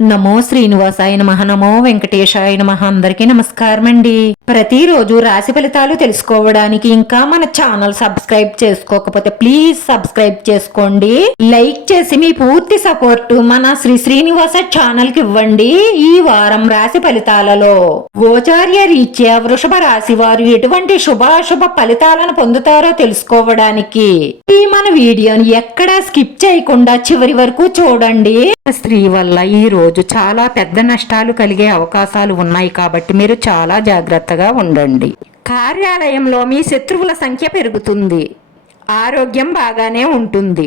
నమో శ్రీనివాసాయ నమః, నమో వెంకటేశాయ నమః. అందరికీ నమస్కారం అండి. ప్రతిరోజు రాశి ఫలితాలు తెలుసుకోవడానికి ఇంకా మన ఛానల్ సబ్స్క్రైబ్ చేసుకోకపోతే ప్లీజ్ సబ్స్క్రైబ్ చేసుకోండి. లైక్ చేసి మీ పూర్తి సపోర్ట్ మన శ్రీనివాస ఛానల్ కి ఇవ్వండి. ఈ వారం రాశి ఫలితాలలో గోచార్య రీత్యా వృషభ రాశి వారు ఎటువంటి శుభాశుభ ఫలితాలను పొందుతారో తెలుసుకోవడానికి ఈ మన వీడియోని ఎక్కడా స్కిప్ చేయకుండా చివరి వరకు చూడండి. స్త్రీ వల్ల ఈ రోజు చాలా పెద్ద నష్టాలు కలిగే అవకాశాలు ఉన్నాయి కాబట్టి మీరు చాలా జాగ్రత్తగా ఉండండి. కార్యాలయంలో మీ శత్రువుల సంఖ్య పెరుగుతుంది. ఆరోగ్యం బాగానే ఉంటుంది.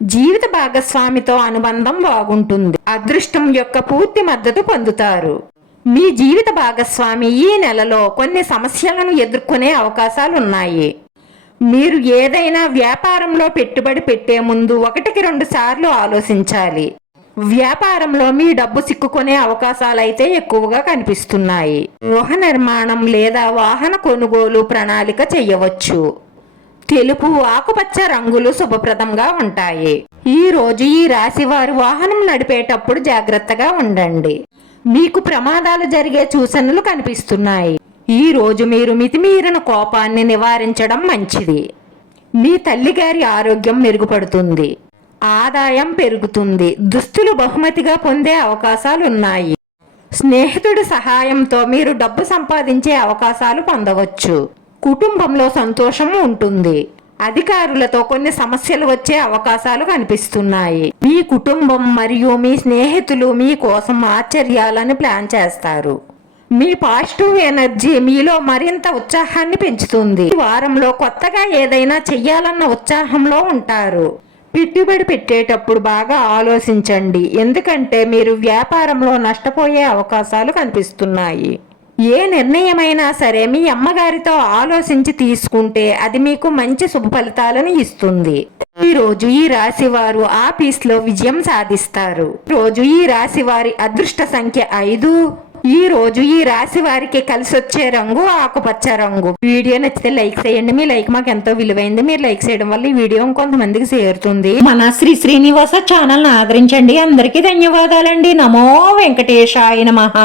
జీవిత భాగస్వామితో అనుబంధం బాగుంటుంది. అదృష్టం యొక్క పూర్తి మద్దతు పొందుతారు. మీ జీవిత భాగస్వామి ఈ నెలలో కొన్ని సమస్యలను ఎదుర్కొనే అవకాశాలు ఉన్నాయి. మీరు ఏదైనా వ్యాపారంలో పెట్టుబడి పెట్టే ముందు 1-2 సార్లు ఆలోచించాలి. వ్యాపారంలో మీ డబ్బు సిక్కుకునే అవకాశాలైతే ఎక్కువగా కనిపిస్తున్నాయి. గృహ నిర్మాణం లేదా వాహన కొనుగోలు ప్రణాళిక చేయవచ్చు. తెలుపు, ఆకుపచ్చ రంగులు శుభప్రదంగా ఉంటాయి. ఈ రోజు ఈ రాశి వారు వాహనం నడిపేటప్పుడు జాగ్రత్తగా ఉండండి. మీకు ప్రమాదాలు జరిగే సూచనలు కనిపిస్తున్నాయి. ఈ రోజు మీరు మితిమీరిన కోపాన్ని నివారించడం మంచిది. మీ తల్లిగారి ఆరోగ్యం మెరుగుపడుతుంది. ఆదాయం పెరుగుతుంది. దుస్తులు బహుమతిగా పొందే అవకాశాలు ఉన్నాయి. స్నేహితుడి సహాయంతో మీరు డబ్బు సంపాదించే అవకాశాలు పొందవచ్చు. కుటుంబంలో సంతోషం ఉంటుంది. అధికారులతో కొన్ని సమస్యలు వచ్చే అవకాశాలు కనిపిస్తున్నాయి. మీ కుటుంబం మరియు మీ స్నేహితులు మీ కోసం ఆశ్చర్యాలను ప్లాన్ చేస్తారు. మీ పాజిటివ్ ఎనర్జీ మీలో మరింత ఉత్సాహాన్ని పెంచుతుంది. ఈ వారంలో కొత్తగా ఏదైనా చెయ్యాలన్న ఉత్సాహంలో ఉంటారు. పెట్టుబడి పెట్టేటప్పుడు బాగా ఆలోచించండి, ఎందుకంటే మీరు వ్యాపారంలో నష్టపోయే అవకాశాలు కనిపిస్తున్నాయి. ఏ నిర్ణయమైనా సరే మీ అమ్మగారితో ఆలోచించి తీసుకుంటే అది మీకు మంచి శుభ ఫలితాలను ఇస్తుంది. ఈ రోజు ఈ రాశి వారు ఆఫీస్లో విజయం సాధిస్తారు. రోజు ఈ రాశి వారి అదృష్ట సంఖ్య 5. ఈ రోజు ఈ రాశి వారికి కలిసి వచ్చే రంగు ఆకుపచ్చ రంగు. వీడియో నచ్చితే లైక్ చేయండి. మీ లైక్ మాకు ఎంతో విలువైంది. మీరు లైక్ చేయడం వల్ల ఈ వీడియో కొంతమందికి చేరుతుంది. మన శ్రీనివాస ఛానల్ ని ఆదరించండి. అందరికీ ధన్యవాదాలండి. నమో వెంకటేశాయ నమః.